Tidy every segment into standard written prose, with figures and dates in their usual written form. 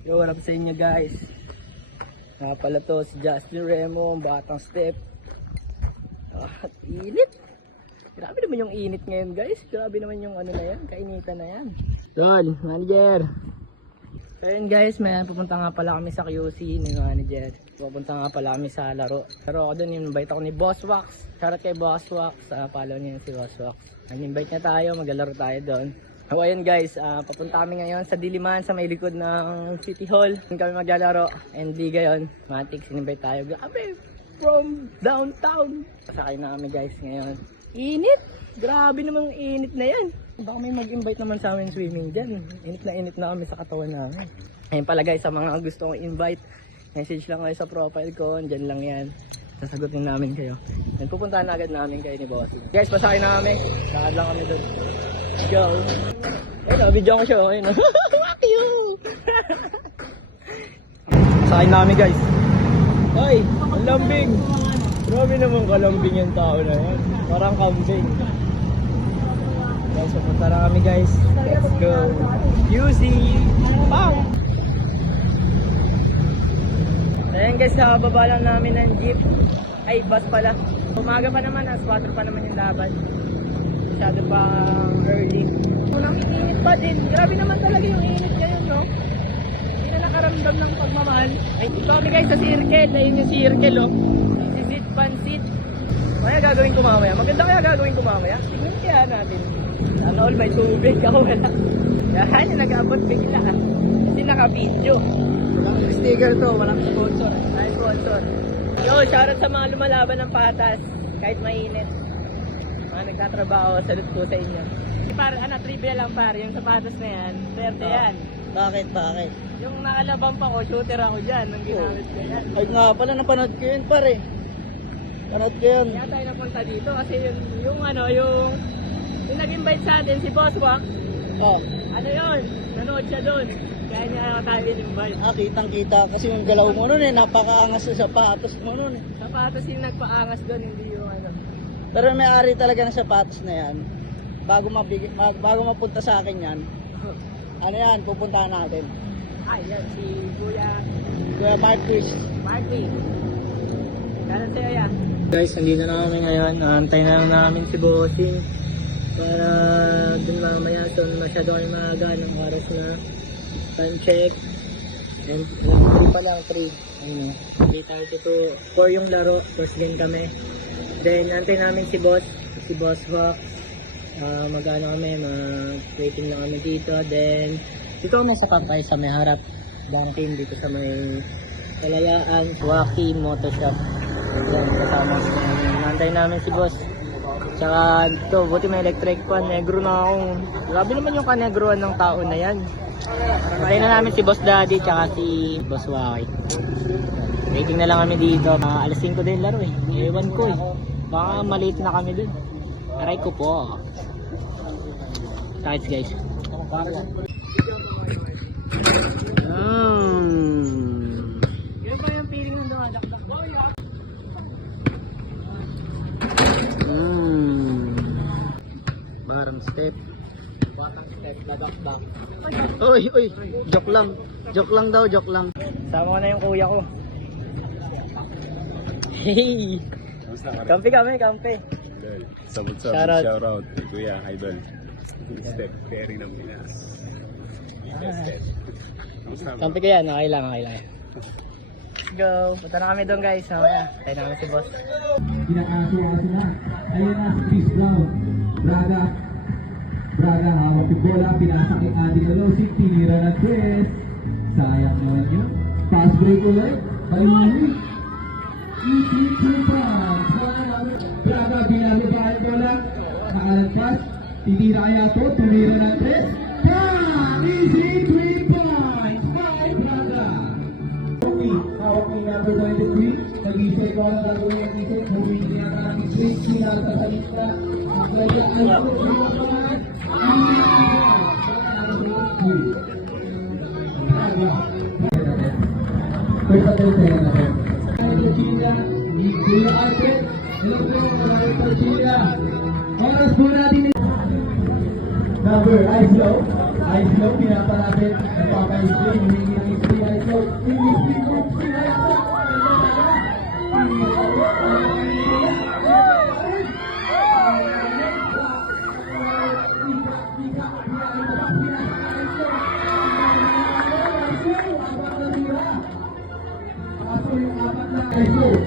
Yo, what up sa inyo guys? Pala to si Justin Remo, Batang Step. Init. Grabe naman yung init ngayon guys. Grabe naman yung ano na yan, kainitan na yan. Tol, manager. So yun guys, may pupunta nga pala kami sa QC ni manager. Pupunta nga pala kami sa laro. Laro ako dun, invite ako ni Boss Wax. Shoutout kay Boss Wax, follow niyo si Boss Wax. Invite niya tayo, maglalaro tayo doon. So ayun guys, papunta kami ngayon sa Diliman sa may likod ng City Hall. Doon kami maglalaro and liga yun. Matik, sinivite tayo. Grabe, from downtown. Pasakay na kami guys ngayon. Init! Grabe namang init na yan. Baka may mag-invite naman sa amin swimming dyan. Init na kami sa katawan namin. Ayun pala guys, sa mga gusto kong invite, message lang kayo sa profile ko. Dyan lang yan. Sasagutin namin kayo. Then pupuntahan na agad namin kayo ni Bossy. Guys, pasakay na kami. Lakad lang kami doon. Let's go! Ayun, video ko siya. Ayun. Fuck you! Pasakay na kami guys. Ay, ang lambing! Grabe naman kalambing yung tao na yan. Parang kambing. Guys, pupunta na kami guys. Let's go! QC! Bang! Ayan guys, nakababa lang namin ng jeep. Ay, bus pala. Umaga pa naman, as 4 pa naman yung laban. Masyado pa early. Unang init pa din. Grabe naman talaga yung init ngayon, no? Hindi na nakaramdam ng pagmamahal. Ay, ito kami guys sa circle. Ayun yung circle, oh. Sisit, pansit. Kaya gagawin ko mamaya. Maganda kaya gagawin ko mamaya. Tingnan kaya natin. Sana all may tubig ako wala. Yan, yung nag-abot bigla. Kasi naka-video. Walang sticker to, walang sponsor. Ay, sponsor. Yo, shoutout sa mga lumalaban ng patas. Kahit mainit. Mga nagtatrabaho, salute po sa inyo. Par, trivia lang par, yung sapatos na yan, swerte yan. Bakit? Yung nakalabang pa ko, shooter ako dyan, nung ginamit ko yan. Ay nga pala, napanood ko yun pare. Panood ko yun. Kaya tayo napunta dito kasi yung nag-invite sa atin, si Boss Wax. Oh. Ano yun? Nanood siya doon. Kaya niya tayo in-invite. Kitang-kita kasi yung galaw mo nun napakaangas sa sapatos mo nun Sapatos yung nagpaangas doon, hindi yung ano. Pero may-ari talaga ng sapatos na yan. Bago mapunta sa akin yan, ano yan, pupuntahan natin. Ay, yan, si Kuya Marcus. Marky. Kanan sa'yo yan. Guys, nandito na kami ngayon. Antay na lang namin si Bossing. Para dun mamaya, so masyado kayo maaga ng oras na time check. And 3 pa lang, 3. Ayun o. Hindi tayo to 4 yung laro. First game kami. Then, antay namin si Boss Wax. Mag-ano kami, waiting na kami dito. Then, dito kami sa Pampay, sa may harap. Dunkin, dito sa may Kalayaan, Waki Motor Shop. Yan, kasama. Antay namin si Boss. Tsaka ito, buti may electric fan. Negro na ako. Grabe naman yung kanegruan ng tao na yan. Antay na namin si Boss Daddy, tsaka si Boss Waki. Waiting na lang kami dito. Alas 5 din laro eh. Ewan ko eh. Baka maliit na kami dun. Aray ko po. Tights guys. Yan ba yung feeling ng dumadakdak? Bottom step. Batang step, dadakdak. Uy, joke lang. Joke lang. Sama ko na yung kuya ko. Hey! Kampi kami. Shout out kay Kuya Idol. Step carry ng Pinas. Kampi ko yan, okay lang. Let's go. Punta na kami doon guys. Mamaya, tayo namin si Boss. Pinakaso na. Ayun na si Chris Brown. Braga hawak yung bola. Pinasa kay Adi Alosik. Tinira na Chris. Sayang naman yun. Pass break ulit. Bayuni. Easy 2 pounds. Braga binalo ba ang bola? Nakalagpas. Tinira kaya to. Tumira na Chris. Easy 3 points. 5 Braga. Hawak ni number 23. Nag-isip ko ang gagawin yung isip. Moving niya ka ng isip. Sinata sa lista. Kaya ay ito sa mga first attempt na yan ako. Chila, Chila Alfred. Hello po, Chila. Oras po natin. Number, eyes low. Ice Flow, pinapalapit. Nagpapa-ice flow, humingi ng ice flow, ice flow. Ice flow,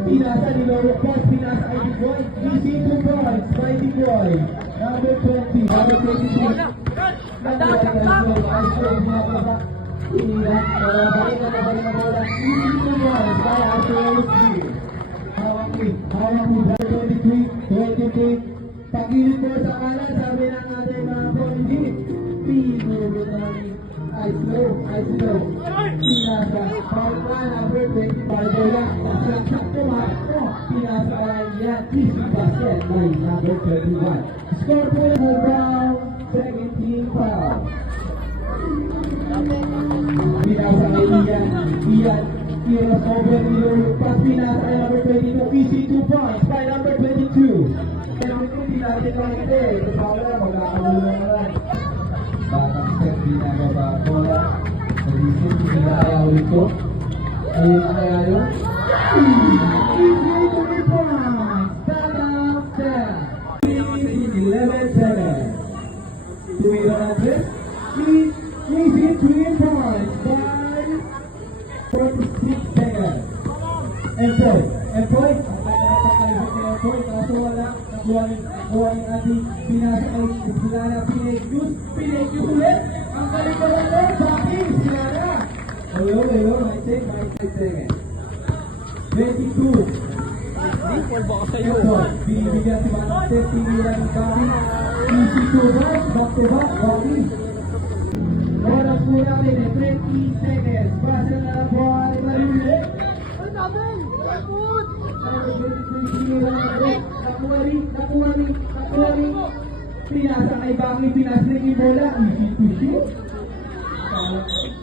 Pinasa ni Loro Boss, pinasa kay Detroit, easy 2 points by Detroit. Number 20, number 22. Pagilid po sa kanan, sabi ng ating mga polisi, pinuro namin. Ice flow, pinasa, power number 25 bola, sakto makto, pinasa yan, easy basket by number 31. Score po yung round, 17 foul. Pinasa kay Ian, Iros over Nilo, pas pinasa kay number 22, easy 2 points by number 22. Pinasa lang ito ito pa wala, magkakagulo na lang. Bakang step, pinababa bola. Nag-isip, pinakaya ulit ko. Ayun na kaya yun. Easy 3 points. Bakang step. 11 seconds. Tuwira natin. Easy 3 points by 46 seconds. Employ. Kaso wala. Nakuha ni ating pinasa kay Silana Pinay-Cruz ulit. Ang kalikulan mo, Baki, Silana. Hello, my take seconds. 22. Binibigyan si Manong Step, tinira ni Baki. Easy 2 points, back to back, Baki. Oras po natin 20 seconds. Pasa na lang po ay mariulit. Nakuha rin. Pinasa kay Baki, pinasa rin yung bola. Easy to shoot.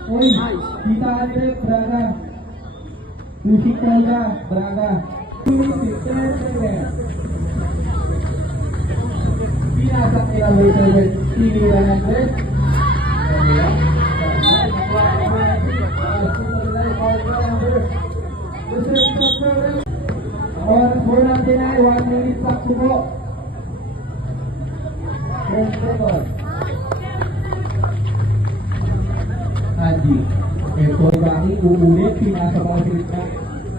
Oy, kita ka nila, Braga. Pusik talaga, Braga. 10 seconds. Pinasa kay Albert, tinira ng press. Oras po natin ay 1 minute pa po. 10 seconds. Andy. Ito ay Baki, uulit. Pinasa pa sa gitna.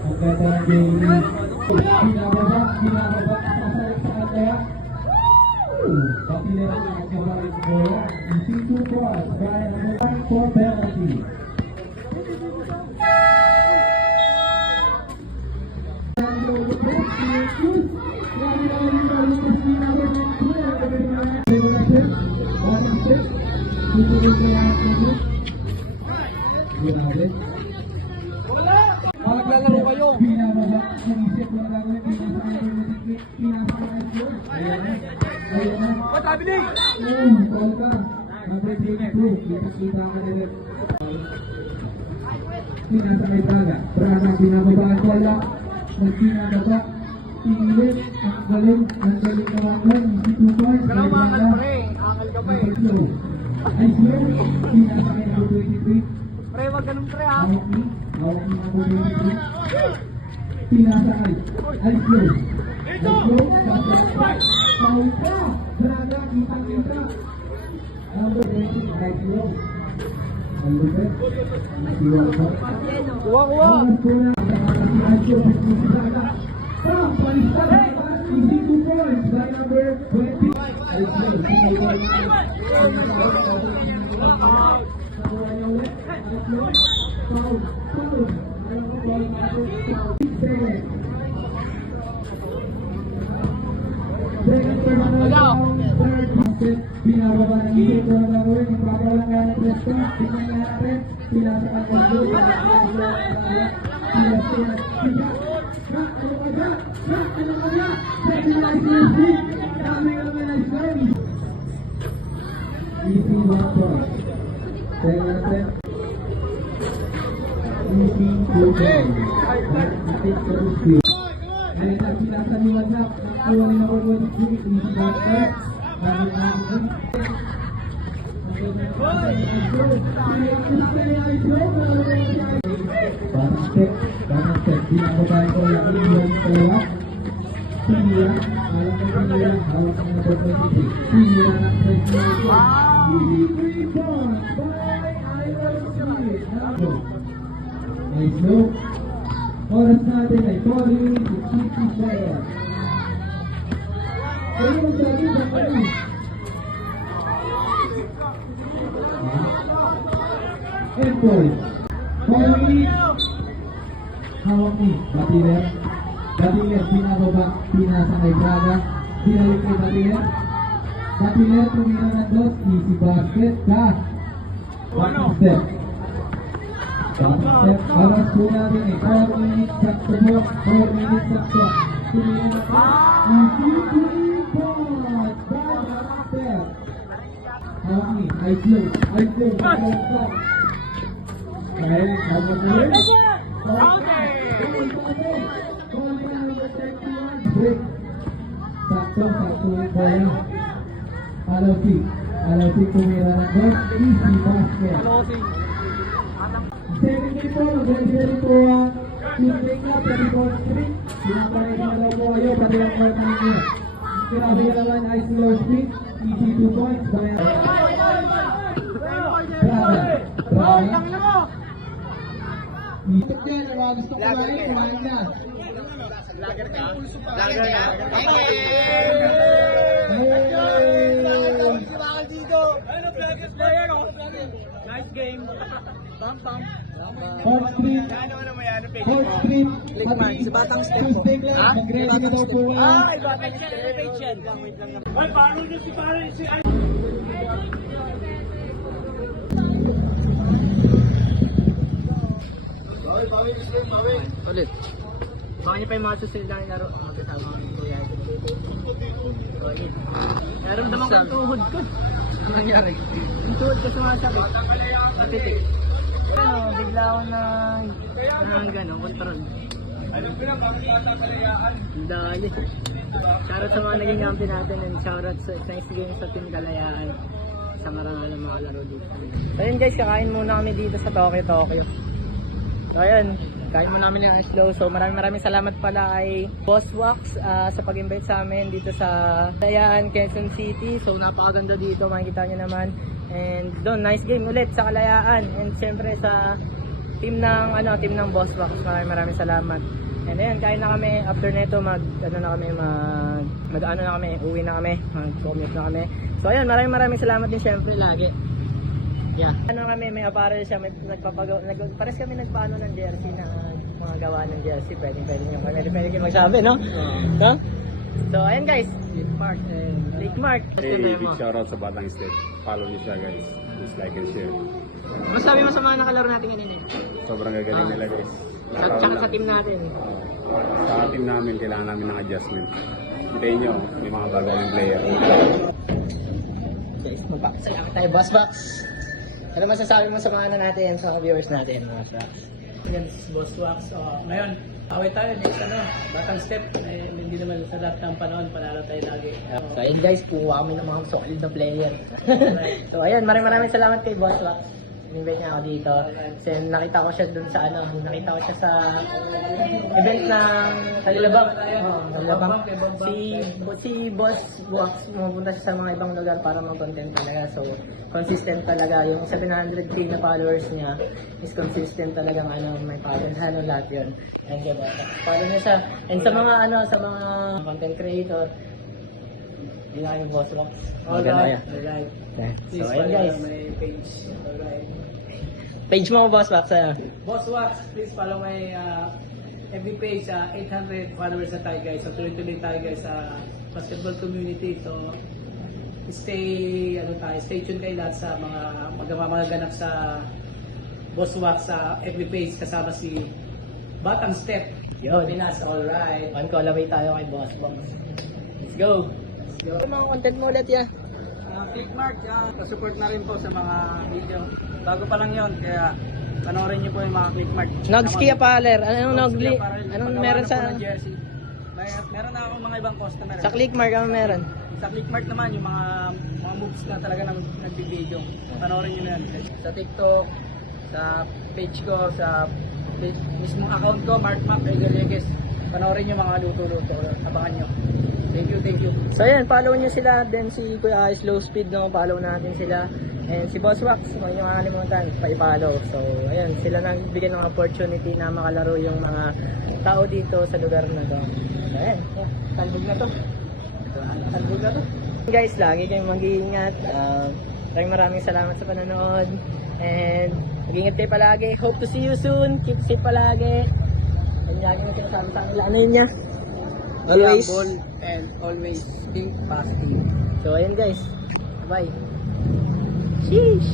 Ang ganda ng Jamie. Pinababa. Sasalik sa kanya. Pati na rin ang nagkabalit bola. Easy 2 points. Gaya ng 1 for penalty. Maglalaro kayo. Sabi ni! Pinasa kay Braga. Braga, pinababaan ko wala. Nagpinababa. Pinilit. Ang galing naman. Easy 2 points. Angal ka pa eh. Ice flow. Pinasa kay number 23. Pre, wag ganun pre ha. Hawak ni number 23. Pinasa kay Ice flow. Paul pa. Braga, kita. Number 20. Ice flow. Kuha. points by number 20. Pinababa ng isip ko ng gagawin, yung papalangan ng presto, tingnan natin, pinasa ka ng gagawin, easy 1 point. Tingnan natin. Easy 2 points. Ayun ang pinasa ni Wazak. Nakuha rin ako po ng easy basket. Banang step, pinakababae ko yung iwan yung dalawa. Piniya, alam ko piniya, hawak ang number 23. Piniya ng 23. Easy 3 points by Idol Smith. Nice look. Oras natin ay 4 minutes and 50 seconds. Kaya magsabi sa kayo. Endpoint. 4 minutes. Hawak ni Batiler. Batiler, pinababa. Pinasa kay Braga. Binalik kay Batiler. Batiler, tumira ng dos. Easy basket. Cash. One step. One step. Oras po natin eh. 4 minutes sakto po. 4 minutes sakto. Tumira na po. Easy 3 points. One step. Hawak ni. Eyes low. Eyes low. Dahil, hawak na yun. Break. Sakto yung bola. Alawsi tumira ng gol. Easy basket. Second game po, mag-ready po ang shooting club sa Rebound Street. Pinaparin na daw po kayo, pati ang court ninyo. Sinabi na naman Ice Low Street. Easy 2 points. Braga. Ikot yan, ang mga gusto kumain na. Lager ka? Nice game. Bam. Fourth Street, pati si Batang Step po. Tuesday lang, mag-ready na daw po. Ay, Batang Step. Ay, paano nyo si Paris? Ulit. Baka niyo pa yung mga susunod na laro. Kasama ko yung kuya. Naramdaman ko yung tuhod ko. Ano nangyari? Yung tuhod ko sumasakit. Natitik. Ano, bigla ako ng gano'n, control. Ang dali. Shoutout sa mga naging kampi natin and shoutout sa nice game sa Team Kalayaan. Sa marangal ng mga laro dito. So yun guys, kakain muna kami dito sa Tokyo. So ayun, kain mo namin yung slow. So maraming salamat pala kay Boss Wax sa pag-invite sa amin dito sa Kalayaan, Quezon City. So napakaganda dito, makikita nyo naman. And doon, nice game ulit sa Kalayaan. And siyempre sa team ng Boss Wax, maraming salamat. And ayun, kain na kami. After neto, uwi na kami, mag-commute na kami. So ayun, maraming salamat din siyempre lagi. Yeah. May apparel siya, pares kami nagpaano ng jersey na mga gawa ng jersey. Pwede kayo magsabi, no? No? So, ayun guys, Lake Mark. Hey, big shoutout sa Batang Step. Follow niyo siya guys. Please like and share. Masabi mo sa mga nakalaro natin kanina. Sobrang gagaling nila guys. Tsaka sa team natin. Sa team namin, kailangan namin ng adjustment. Hintayin nyo, may mga bagong player. Guys, magpapasalamat tayo, Boss Box. Ano masasabi mo sa mga natin, sa viewers natin, Boss Box? Yan, Boss Wax. Ngayon, away tayo next Batang Step. Hindi naman sa lahat ng panahon, panalo tayo lagi. So ayun guys, kuha kami ng mga solid na player. So ayun, maraming salamat kay Boss Wax. In-invite niya ako dito. Kasi nakita ko siya dun sa sa event ng Talilabang. Si Boss Wax, pumunta siya sa mga ibang lugar para mag-content talaga. So, consistent talaga. Yung 700k na followers niya is consistent talagang may followers. Lahat yun. And diba? Follow niya siya. And sa mga content creator, Hindi na kayo boss box. Alright, alright. So, ayun guys. My page. Alright. Page mo boss box ah. Boss Wax, please follow my FB page. 800 followers na tayo guys. So tuloy-tuloy tayo guys sa basketball community. So stay tuned kayo lahat sa mga magaganap sa Boss Wax sa FB page kasama si Batang Step. Yun. Pinas, alright. On collabay tayo kay boss box. Let's go. Ano mga content mo ulit ya? Clickmark, support na rin po sa mga video. Bago pa lang yon, kaya panoorin niyo po yung mga Clickmark. Nogs Kia Parlor. Anong meron sa jersey? Meron na akong mga ibang customer. sa Clickmark ang meron? Sa Clickmark naman, yung mga moves na talaga nagbibideo. Panoorin nyo na yan. Sa TikTok, sa page ko, sa mismong account ko, Mark Mac, Rodriguez. Panoorin nyo mga luto-luto. Abangan nyo. Thank you. So ayan, follow nyo sila. Then si Kuya Slow Speed, no, follow natin sila. And si Boss Wax, huwag nyo makalimutan, pa-follow. So ayan, sila nagbigyan ng opportunity na makalaro yung mga tao dito sa lugar na to. So ayan, talbog na to. Talbog na to. Guys, lagi kayong mag-iingat. Maraming salamat sa panonood. And mag-ingat kayo palagi. Hope to see you soon. Keep safe palagi. And lagi na sinasabi sa kanila. Ano yun niya? Always. Ball and always think positive. So ayun guys. Bye. Sheesh.